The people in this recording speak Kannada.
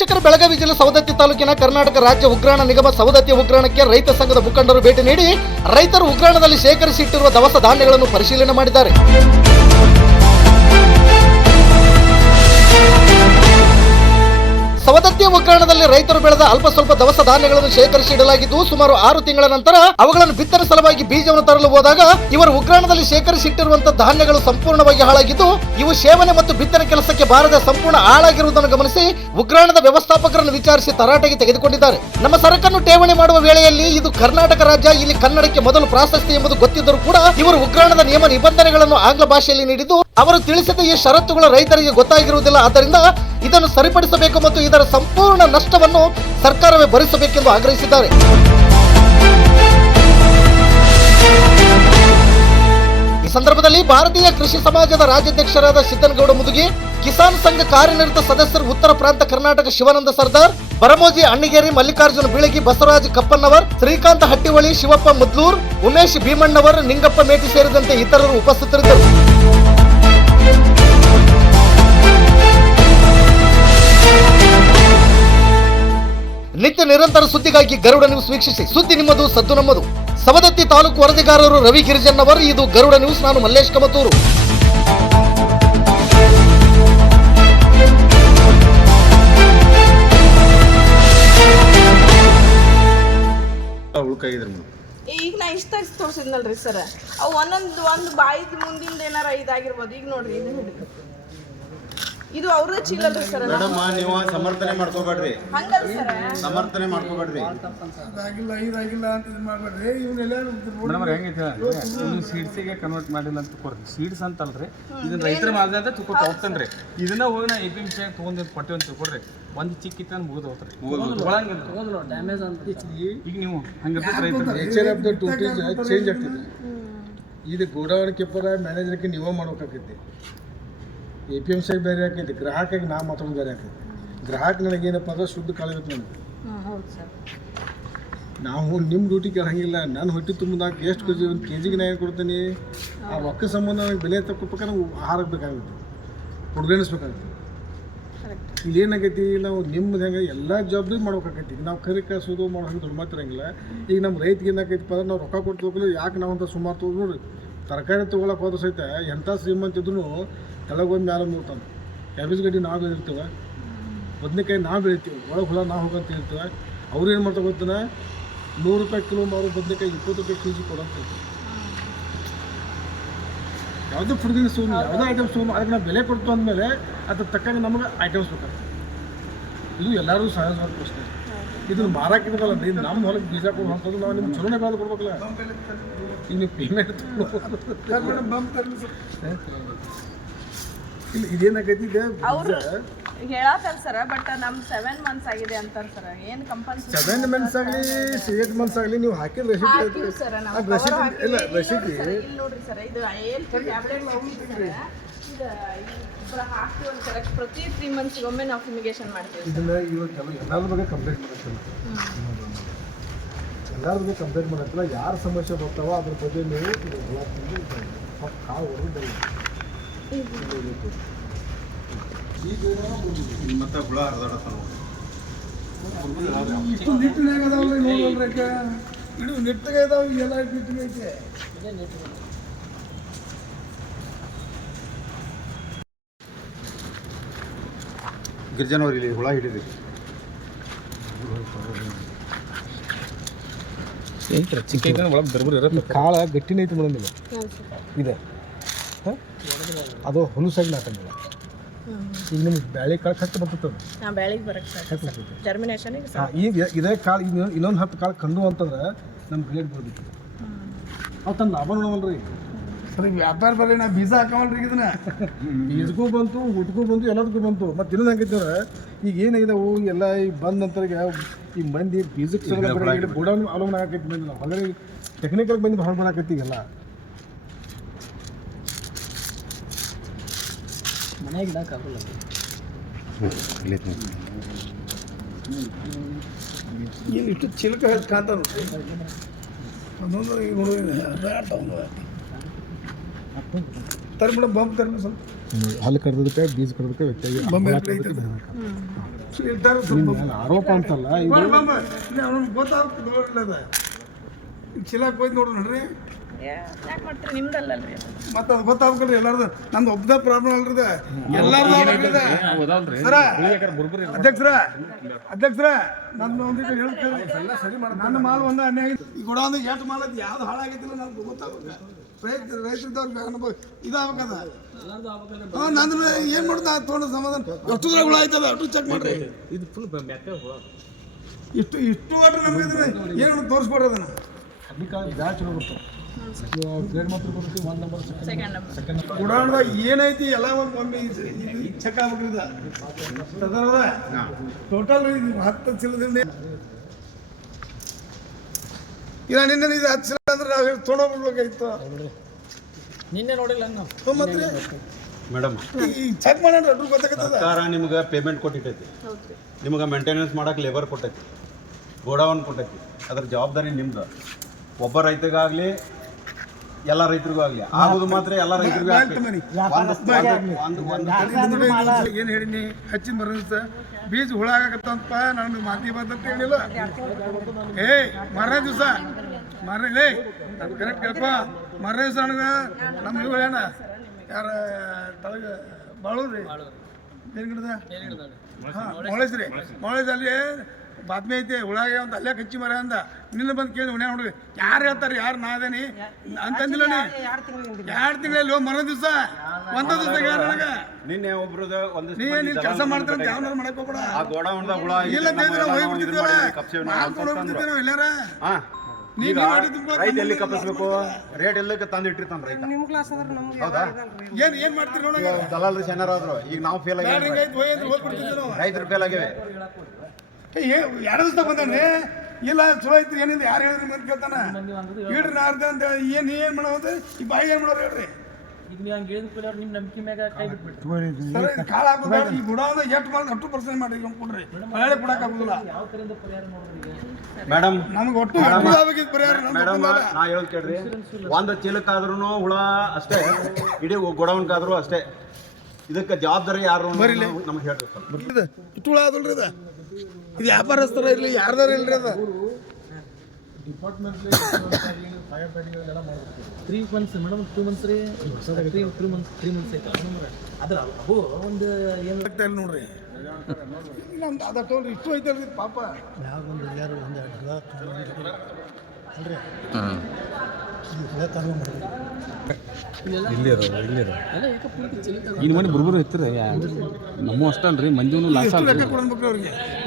ವೀಕ್ಷಕರ ಬೆಳಗಾವಿ ಜಿಲ್ಲೆ ಸವದತ್ತಿ ತಾಲೂಕಿನ ಕರ್ನಾಟಕ ರಾಜ್ಯ ಉಗ್ರಾಣ ನಿಗಮ ಸವದತ್ತಿ ಉಗ್ರಾಣಕ್ಕೆ ರೈತ ಸಂಘದ ಮುಖಂಡರು ಭೇಟಿ ನೀಡಿ ರೈತರು ಉಗ್ರಾಣದಲ್ಲಿ ಶೇಖರಿಸಿಟ್ಟಿರುವ ದವಸ ಧಾನ್ಯಗಳನ್ನು ಪರಿಶೀಲನೆ ಮಾಡಿದ್ದಾರೆ. ಸವದತ್ತಿ ಒಗ್ಗರಣದಲ್ಲಿ ರೈತರು ಬೆಳೆದ ಅಲ್ಪ ಸ್ವಲ್ಪ ದವಸ ಧಾನ್ಯಗಳನ್ನು ಶೇಖರಿಸಿ ಇಡಲಾಗಿದ್ದು ಸುಮಾರು ಆರು ತಿಂಗಳ ನಂತರ ಅವುಗಳನ್ನು ಬಿತ್ತನೆ ಸಲುವಾಗಿ ಬೀಜವನ್ನು ತರಲು ಹೋದಾಗ ಇವರು ಉಗ್ರಾಣದಲ್ಲಿ ಶೇಖರಿಸಿಟ್ಟಿರುವಂತಹ ಧಾನ್ಯಗಳು ಸಂಪೂರ್ಣವಾಗಿ ಹಾಳಾಗಿದ್ದು, ಇವು ಸೇವನೆ ಮತ್ತು ಬಿತ್ತನೆ ಕೆಲಸಕ್ಕೆ ಬಾರದ ಸಂಪೂರ್ಣ ಹಾಳಾಗಿರುವುದನ್ನು ಗಮನಿಸಿ ಉಗ್ರಾಣದ ವ್ಯವಸ್ಥಾಪಕರನ್ನು ವಿಚಾರಿಸಿ ತರಾಟೆಗೆ ತೆಗೆದುಕೊಂಡಿದ್ದಾರೆ. ನಮ್ಮ ಸರಕನ್ನು ಠೇವಣಿ ಮಾಡುವ ವೇಳೆಯಲ್ಲಿ ಇದು ಕರ್ನಾಟಕ ರಾಜ್ಯ, ಇಲ್ಲಿ ಕನ್ನಡಕ್ಕೆ ಮೊದಲು ಪ್ರಾಶಸ್ತ್ಯ ಎಂಬುದು ಗೊತ್ತಿದ್ದರೂ ಕೂಡ ಇವರು ಉಗ್ರಾಣದ ನಿಯಮ ನಿಬಂಧನೆಗಳನ್ನು ಆಂಗ್ಲ ಭಾಷೆಯಲ್ಲಿ ನೀಡಿದ್ದು, ಅವರು ತಿಳಿಸಿದ ಈ ಷರತ್ತುಗಳು ರೈತರಿಗೆ ಗೊತ್ತಾಗಿರುವುದಿಲ್ಲ. ಆದ್ದರಿಂದ ಇದನ್ನು ಸರಿಪಡಿಸಬೇಕು ಮತ್ತು ಇದರ ಸಂಪೂರ್ಣ ನಷ್ಟವನ್ನು ಸರ್ಕಾರವೇ ಭರಿಸಬೇಕೆಂದು ಆಗ್ರಹಿಸಿದ್ದಾರೆ. ಈ ಸಂದರ್ಭದಲ್ಲಿ ಭಾರತೀಯ ಕೃಷಿ ಸಮಾಜದ ರಾಜ್ಯಾಧ್ಯಕ್ಷರಾದ ಸಿದ್ದನಗೌಡ ಮುದುಗಿ, ಕಿಸಾನ್ ಸಂಘ ಕಾರ್ಯನಿರತ ಸದಸ್ಯರು ಉತ್ತರ ಪ್ರಾಂತ ಕರ್ನಾಟಕ ಶಿವಾನಂದ ಸರ್ದಾರ್, ಬರಮೋಜಿ ಅಣ್ಣಿಗೇರಿ ಮಲ್ಲಿಕಾರ್ಜುನ ಬೀಳಗಿ ಬಸವರಾಜ್ ಕಪ್ಪನ್ನವರ್, ಶ್ರೀಕಾಂತ ಹಟ್ಟಿವಳಿ ಶಿವಪ್ಪ ಮುದ್ಲೂರ್, ಉಮೇಶ್ ಭೀಮಣ್ಣವರ್, ನಿಂಗಪ್ಪ ಮೇಟಿ ಸೇರಿದಂತೆ ಇತರರು ಉಪಸ್ಥಿತರಿದ್ದರು. ನಿತ್ಯ ನಿರಂತರ ಸುದ್ದಿಗಾಗಿ ಗರುಡ ನ್ಯೂಸ್ ವೀಕ್ಷಿಸಿ. ಸುದ್ದಿ ನಿಮ್ಮದು, ಸದ್ದು ನಮ್ಮದು. ಸವದತ್ತಿ ತಾಲೂಕು ವರದಿಗಾರರು ರವಿ ಗಿರಿಜನ್ ಅವರು ಇದು ಗರುಡ ನ್ಯೂಸ್. ನಾನು ಮಲ್ಲೇಶ್ ಕಮತೂರು. ಈಗ ನಾ ಇಷ್ಟ ತೋರಿಸಿದ್ನಲ್ರಿ ಸರ್. ಅವು ಒಂದೊಂದು, ಒಂದು ಬಾಯಿದ ಮುಂದಿಂದ ಏನಾರ ಇದಾಗಿರ್ಬೋದು. ಈಗ ನೋಡ್ರಿ, ಇದು ಹಿಡಿದು ಇದು ಅವ್ರ ಚೀಲ ಅಲ್ರಿ ಸರ್ ಮೇಡಮ್ ನೀವು ಸಮರ್ಥನೆ ಮಾಡ್ಕೋಬೇಡ್ರಿ. ಹಂಗಲ್ಲ ಸರ್. ಸಮರ್ಥನೆ ಮಾಡ್ಕೋಬೇಡ್ರಿ. ಅದಾಗಿಲ್ಲ ಇದಾಗಿಲ್ಲ ಅಂತ ಇದು ಮಾಡ್ಬೇಡ್ರಿ. ಇವನ್ನೆಲ್ಲ ಮೇಡಮ್ ಹೆಂಗೈತೆ ನೀವು ಸೀಡ್ಸಿಗೆ ಕನ್ವರ್ಟ್ ಮಾಡಿಲ್ಲ ಅಂತ ಕೊಡ್ರಿ. ಸೀಡ್ಸ್ ಅಂತಲ್ರಿ. ಇದನ್ನ ರೈತರ ಮಾಡಿದೆ ಅಂತ ತಿಳ್ಕೊತ ಹೋಗ್ತಾನ್ರಿ ಇದನ್ನ ಹೋಗಿ ನಾ ಎ ಪಿ ಎಂ ಸಿ ತೊಗೊಂಡು ಕೊಟ್ಟೆ ಅಂತ ತಿಳ್ಕೊಡ್ರಿ ಒಂದು ಚಿಕ್ಕಿತ್ತ ಮುಗಿದು ಹೋಗ್ರಿ ಒಳಂಗಿಲ್ಲ. ಈಗ ನೀವು ಹಂಗಿರ್ತೈತೆ ರೈತರ nature of the duties change ಆಗ್ತದೆ. ಇದು ಗೋಡೌನ್ ಕೆಪ್ಪರ ಮ್ಯಾನೇಜರ್ಗೆ ನೀವೇ ಮಾಡ್ಬೇಕಾಕೈತಿ ಎ ಪಿ ಎಂ ಸಿ ಬೇರೆ ಆಕೈತಿ ಗ್ರಾಹಕಿಗೆ ನಾ ಮಾತಾಡೋದು ಬೇರೆ ಆಕೈತಿ ಗ್ರಾಹಕ ನನಗೆ ಏನಪ್ಪ ಅಂದ್ರೆ ಶುದ್ಧ ಕಾಳಿರುತ್ತೆ ನನಗೆ. ನಾವು ನಿಮ್ಮ ಡ್ಯೂಟಿ ಕೇಳಂಗಿಲ್ಲ ನಾನು ಹೊಟ್ಟೆ ತುಂಬಿದಾಗ ಎಷ್ಟು ಕೆಜಿ ಒಂದು ಕೆ ಜಿಗೆ ನಾ ಏನು ಕೊಡ್ತೀನಿ? ಆ ರೊಕ್ಕ ಸಂಬಂಧ ನನಗೆ ಬೆಲೆ ತಗೋಬೇಕಾದ್ರೆ ಆಹಾರ ಬೇಕಾಗುತ್ತೆ ಹುಡುಗಣಿಸ್ಬೇಕಾಗುತ್ತೆ ಇಲ್ಲಿ ಏನಾಗೈತಿ ನಾವು ನಿಮ್ಮದು ಹೆಂಗೆ ಎಲ್ಲ ಜವಾಬ್ದಾರಿ ಮಾಡ್ಬೇಕಾಗೈತಿ. ಈಗ ನಾವು ಕರಿ ಕಳಿಸೋದು ಮಾಡೋ ಹಂಗೆ ದೊಡ್ಡ ಮಾತಿರಂಗಿಲ್ಲ ಈಗ ನಮ್ಮ ರೈತಿಗೆ ಏನಾಗೈತಿಪ್ಪ ಅಂದ್ರೆ ನಾವು ರೊಕ್ಕ ಕೊಟ್ಟು ಹೋಗಲಿ ಯಾಕೆ ನಾವು ಅಂತ ಸುಮಾರು ತೊಗೊಂಡು ನೋಡ್ರಿ. ತರಕಾರಿ ತೊಗೊಳಕ್ಕೆ ಹೋದ್ರೆ ಸಹಿತ ಎಂಥ ಶ್ರೀಮಂತ ಇದ್ರೂ ತಲೆಗೊಂದು ಮ್ಯಾಲೆ ನೋಡ್ತಾನೆ. ಕ್ಯಾಬೇಜ್ ಗಡ್ಡಿ ನಾವು ಬೆಳಿರ್ತೀವಿ ಬದನೆಕಾಯಿ ನಾವು ಬೆಳಿತೀವಿ? ಒಳಗೆ ಹುಳ ನಾವು ಹೋಗಂತ ಹೇಳ್ತೇವೆ? ಅವ್ರು ಏನು ಮಾಡ್ತಾ ಗೊತ್ತಾನ? ನೂರು ರೂಪಾಯಿ ಕಿಲೋ ಮಾರು ಬದನೆಕಾಯಿ ಇಪ್ಪತ್ತು ರೂಪಾಯಿ ಕೆ ಜಿ ಕೊಡಂತ ಯಾವುದೇ ಫುಡ್ಗಿನ ಸೂಮ್ ಯಾವುದೇ ಐಟಮ್ಸ್ ಸೂಮ್ ಅದಕ್ಕೆ ನಾವು ಬೆಲೆ ಕೊಡ್ತು ಅಂದಮೇಲೆ ಅದ್ರ ತಕ್ಕಂಗೆ ನಮಗೆ ಐಟಮ್ಸ್ ಬೇಕಾಗ್ತದೆ. ಇದು ಎಲ್ಲರೂ ಸಹಜವಾಗಿ ಪ್ರಶ್ನೆ. ಇದನ್ನು ಮಾರಾಕಿದ್ರಲ್ಲ ರೀ ನಮ್ಮ ಹೊಲಕ್ಕೆ ಬೀಜ ಕೊಡುವಂಥದ್ದು ನಾವು ನಿಮ್ಗೆ ಚಲೋನೆ ಬೆಲೆ ಕೊಡ್ಬೇಕಲ್ಲ. ಈಗ ನೀವು ಪೇಮೆಂಟ್ ಇಲ್ಲ ಇದೇನಾಗೈತಿ ಈಗ ಅವರು ಹೇಳತ್ತಲ್ಲ ಸರ್ ಬಟ್ ನಮ್ ಸೆವೆನ್ ಮಂತ್ಸ್ ಆಗಿದೆ ಅಂತಾರ ಸರ್. ಏನ್ ಕಂಪಲ್ಸರಿ ಸೆವೆನ್ ಮಂತ್ಸ್ ಆಗಲಿ ಏಟ್ ಮಂತ್ಸ್ ಆಗಲಿ ನೀವು ಹಾಕಿದ ರಸೀದಿ ರಸೀದಿ ಇಲ್ಲ ರಸೀದಿ ಇಲ್ಲಿ ನೋಡ್ರಿ ಸರ್ ಇದು ಏನ್ ಟ್ಯಾಬ್ಲೆಟ್ ಕರೆಕ್ಟ್ ಪ್ರತಿ ತ್ರೀ ಮಂತ್ಸ್ಗೆ ಒಮ್ಮೆ ನಾವು ಫಿಮಿಗೇಷನ್ ಮಾಡ್ತೀವಿ. ಇದನ್ನ ಇವಾಗ ಕೆಲವು ಎಲ್ಲರ ಬಗ್ಗೆ ಕಂಪ್ಲೇಂಟ್ ಮಾಡತ್ತಿಲ್ಲ ಎಲ್ಲರ ಬಗ್ಗೆ ಕಂಪ್ಲೇಂಟ್ ಯಾರ ಸಮಸ್ಯೆ ಬರ್ತಾವೋ ಅದ್ರ ಬಗ್ಗೆ ನೀವು ಕಾಳು ಹೊರಗೆ ಈಗ ಮತ್ತೆ ಹುಳ ಹರಿದಾಡತ್ತಾವ ಇಷ್ಟು ನಿಟ್ಟಿನಾಗ ಅದಾವಲ್ಲ ನಿಟ್ಟಿಗೆ ಇದಾವ ಎಲ್ಲ ನಿಟ್ಟಿಗೆ ಐತೆ ಗಿರಿಜನ್ ಅವ್ರು ಇಲ್ಲಿ ಹುಳ ಹಿಡಿದ್ರಿ ಚಿಕ್ಕ ಒಳಗೆ ಬರ್ಬರ್ ಇರತ್ತೆ. ಕಾಳ ಗಟ್ಟಿನ ಐತಿ ಮೇಡಮ್ ಇದು. ಇದೆ ಅದು ಹುಲುಸಾಗಿ ನಾಟಂಗಿಲ್ಲ ಈಗ ನಿಮ್ಗೆ ಬ್ಯಾಳೆ ಕಾಳು ಕಟ್ಟು ಬರ್ತದೆ ನಾ ಬೆಳಿಗ್ಗೆ ಬರಕ್ಕೆ ಸರ್. ಜರ್ಮಿನೇಷನ್ ಈಗ ಇದೇ ಕಾಳು ಈಗ ಇನ್ನೊಂದು ಹತ್ತು ಕಾಳು ಕಂಡು ಅಂತಂದ್ರೆ ನಮ್ಮ ಗ್ರೇಡ್ ಬರ್ಬೇಕು ಅವು ತಂದು ಲಾಭ ನೋಡವಲ್ರಿ ಸರಿ ವ್ಯಾಪಾರ ಬರೀ ನಾ ಬೀಜ ಹಾಕವಲ್ರಿ ಇದನ್ನ. ಬೀಜಕ್ಕೂ ಬಂತು ಊಟಕ್ಕೂ ಬಂತು ಎಲ್ಲದಕ್ಕೂ ಬಂತು. ಮತ್ತೆ ಇನ್ನೊಂದು ಹಂಗಿದ್ದಾರೆ ಈಗ ಏನಾಗಿದಾವು ಎಲ್ಲ ಈಗ ಬಂದ ನಂತರ ಈಗ ಈ ಮಂದಿ ಬೀಜಕ್ಕೆ ಗೋಡೌನ್ ಅವಲಂಬನೆ ಆಗೈತಿ ಮಂದಿ ನಾವು. ಹೊರಗಡೆ ಟೆಕ್ನಿಕಲ್ ಬಂದು ಭಾಳ ಮಾಡಾಕೈತಿ ಈಗೆಲ್ಲ. ಏನು ಇಷ್ಟು ಚಿಲ್ಕ ಹಚ್ಚಿ ಕಾಂತ ನೋಡ್ರಿ ಒಂದೊಂದು ಈಗ ನೋಡು ತರ್ಬಿಡ ಬಂಪ್ ತರ್ರಿ ಸ್ವಲ್ಪ. ಹಲ್ಲು ಕಡ್ದದಕ್ಕೆ ಬೀಜ ಕಡ್ದಕ್ಕೆ ಬಂಬೆ ಮೇಲೆ ಆರೋಪ ಅಂತಲ್ಲ ಅವ್ನಿಗೆ ಗೊತ್ತಾಗ್ತದೆ ಚಿಲಾಕ್ ಹೋಯ್ತು ನೋಡ್ರಿ. ನೋಡ್ರಿ ಮತ್ತೆ ಅದು ಗೊತ್ತಾಗ್ಬೇಕಲ್ರಿ ಎಲ್ಲಾರ್ದು. ನಂದು ಒಬ್ಬದ ಪ್ರಾಬ್ಲಮ್ ಅಲ್ರಿ ಇದು. ಎಲ್ಲಾರ್ದು ಆಗ್ಬೇಕ್ರಿ ಇದು. ಸರ ಅಧ್ಯಕ್ಷರ ಅಧ್ಯಕ್ಷರ ನನ್ನ ಒಂದಿಟ್ಟು ಹೇಳ್ತೇನೆ. ನನ್ನ ಮಾಲ್ ಒಂದು ಅನ್ಯಾಯ ಈ ಈ ಒಂದು ಎಷ್ಟು ಮಾಲ್ ಐತಿ ಯಾವ್ದು ಹಾಳಾಗೈತಿಲ್ಲ ನನ್ಗೆ ಗೊತ್ತಾಗ್ಬೇಕು ರೈತ ರೈತರದವ್ರಿಗೆ ಅನುಭವ ಇದಾಗಬೇಕದ ಹಾಂ ನಂದು ಏನು ಮಾಡೋದು? ತೊಗೊಂಡು ಸಮಾಧಾನ. ಎಷ್ಟು ದಿನ ಹುಳ ಆಯ್ತದ? ಅಷ್ಟು ಚೆಕ್ ಮಾಡ್ರಿ. ಇದು ಫುಲ್ ಇಷ್ಟು ಇಷ್ಟು ಒಟ್ಟು ನಮಗೆ ಏನು ತೋರಿಸ್ಕೊಡ್ರಿ ಅದನ್ನ. ಗುಡಾಣದಾಗ ಏನೈತಿ? ಎಲ್ಲ ಒಂದು ಒಮ್ಮೆ ಚೆಕ್ ಆಗ್ಬೇಕ್ರಿ ಟೋಟಲ್ ಹತ್ತು ಚೀಲದಿಂದ ಇಲ್ಲ ನಿನ್ನೆ ಇದು ಹಚ್ಚಿಲ್ಲ ಚೀಲ ಅಂದ್ರೆ ನಾವು ತೊಗೊಂಡೋಗ್ಬೇಕಾಗಿತ್ತು ನಿನ್ನೆ ನೋಡಿಲ್ಲ ನಾವು ಮತ್ತೆ ಮೇಡಮ್ ಈ ಚೆಕ್ ಮಾಡೋಣ ಅಷ್ಟು ಗೊತ್ತಾಗತ್ತದ? ಸರ್ಕಾರ ನಿಮ್ಗೆ ಪೇಮೆಂಟ್ ಕೊಟ್ಟಿಟ್ಟೈತಿ. ನಿಮ್ಗೆ ಮೇಂಟೆನೆನ್ಸ್ ಮಾಡಕ್ಕೆ ಲೇಬರ್ ಕೊಟ್ಟೈತಿ. ಗೋಡೌನ್ ಕೊಟ್ಟೈತಿ. ಅದ್ರ ಜವಾಬ್ದಾರಿ ನಿಮ್ದು. ಒಬ್ಬ ರೈತಗಾಗ್ಲಿ ಎಲ್ಲ ರೈತರಿಗೂ ಆಗ್ಲಿ. ಆಗುದು ಮಾತ್ರ ಎಲ್ಲ ರೈತರಿಗೂ ಏನು ಹೇಳಿನಿ ಹಚ್ಚಿನ ಬರೋದು ಬೀಜ ಹುಳ ಆಗತ್ತಂತಪ್ಪ ನನ್ನ ಮಾತಿ ಬಂದಂತ ಹೇಳಿಲ್ಲ. ಏ ಮರನೇ ದಿವಸ. ಮರನೇ ಲೇ ನಾನು ಕರೆಕ್ಟ್ ಕೇಳಪ್ಪ ಮರನೇ ದಿವಸ ನನಗೆ ನಮ್ಮ ಇವಳೇನ ಯಾರ ತಳಗ? ಬಾಳೂರಿ. ಏನು ಗಿಡದ? ಹಾಂ ಮೊಳೇಸ್ ರೀ ಅಲ್ಲಿ ಬಾತ್ಮಿ ಐತೆ ಉಳಾಗೆ ಒಂದು ಅಲ್ಲೇ ಕಚ್ಚಿ ಮರ ಅಂದ. ನಿನ್ನ ಬಂದು ಕೇಳಿ ಉಣ್ಯ ಹುಡುಗ. ಯಾರು ಹೇಳ್ತಾರೆ? ಯಾರು ನಾದೇನಿ ಅಂತಂದಿಲ್ಲ ನೀ. ಎರಡು ತಿಂಗಳಲ್ಲಿ ಮರ ದಿವಸ. ಒಂದ ದಿವಸ ಯಾರು ನನಗೆ? ನಿನ್ನೆ ಒಬ್ರದ ಒಂದು ನೀ ನೀನು ಕೆಲಸ ಮಾಡ್ತಾರೆ ಅಂತ. ಯಾವನಾರು ಮಾಡಕ್ ಹೋಗ್ಬೇಡ. ಆ ಹುಳ ಇಲ್ಲ ಬೇದ್ರೆ ಎಲ್ಲ ಹೋಗಿ ನಾವು ಮಾಡ್ಕೊಂಡು ತಂದು. ಎಲ್ಲಾರ? ಹಾ. ನೀ ಈಗ ನೀ ರೈತ ಎಲ್ಲಿ ಕಪ್ಪಿಸ್ಬೇಕು ರೇಟ್ ಎಲ್ಲಕ್ಕೆ ತಂದು ಇಟ್ಟಿರ್ತಾನ ರೈತ. ಹೌದಾ? ಏನ್ ಏನ್ ಮಾಡ್ತೀರಿ ಈಗ ನಾವು ಫೇಲ್ ಆಗಿ ರೈತರು ಫೇಲ್ ಆಗಿವೆ. ಎರಡು ದಿವಸ ಬಂದಾನೆ ಇಲ್ಲ ಚಲೋ ಐತ್ರಿ ಏನಿಲ್ಲ ಯಾರು ಹೇಳಿದ್ರಿ ಅಂತ ಕೇಳ್ತಾನ. ಹೇಳ್ರಿ ನಾ ಅರ್ಧ ಅಂತ ಏನ್ ಏನ್ ಮಾಡೋದು ಈ ಬಾಯಿ ಏನ್ ಮಾಡೋರು ಹೇಳ್ರಿ. ಒಂದ್ ಚೀಲಕ್ಕಾದ್ರು ಕಾಳ ಈ ಎಷ್ಟು ಮಾಡಿ ಅಷ್ಟು ಪರ್ಸೆಂಟ್ ಮಾಡಿ ಕೊಡ್ರಿ. ಮಳೆ ಆಗುದಿಲ್ಲ. ಮೇಡಮ್ ನಮ್ಗೆ ಒಟ್ಟು ಪರಿಹಾರ ಮೇಡಮ್ ಗೊತ್ತಿಲ್ಲ. ನಾ ಹೇಳೋದು ಕೇಳ್ರಿ. ಒಂದು ಚೀಲಕ್ಕಾದ್ರೂ ಹುಳ ಅಷ್ಟೇ ಇಡೀ ಗೋಡೌನ್ಗಾದ್ರೂ ಅಷ್ಟೇ. ಇದಕ್ಕೆ ಜವಾಬ್ದಾರಿ ಯಾರು ನಮ್ಗೆ ಹೇಳ್ರಿ ಹುಳ ಅದಲ್ರಿ ಇದು. ಇದು ವ್ಯಾಪಾರಸ್ಥರ ಇರಲಿ ಯಾರ್ದಾರ ಇಲ್ರಿ ಅದು. ಡಿಪಾರ್ಟ್ಮೆಂಟ್ ಫೈರ್ ಫೈಟಿಂಗ್ ಮಾಡಬೇಕು. Three months madam two months ರೀ? Three three months three months ಐತೆ. ಅದ್ರ ಅವು ಒಂದು ಏನು ಆಗ್ತಾ ಇಲ್ಲ ನೋಡ್ರಿ. ಅದ ತೋಲ್ರಿ ಇಷ್ಟು ಐತಲ್ರಿ ಇನ್ನು ಮಾಡಿ ಬುರ್ಬುರು ಎತ್ತಿರ ನಮ್ಮ ಅಷ್ಟಲ್ರಿ ಮಂಜೂನು ಲಾಸ್ ನೋಡ್ರಿ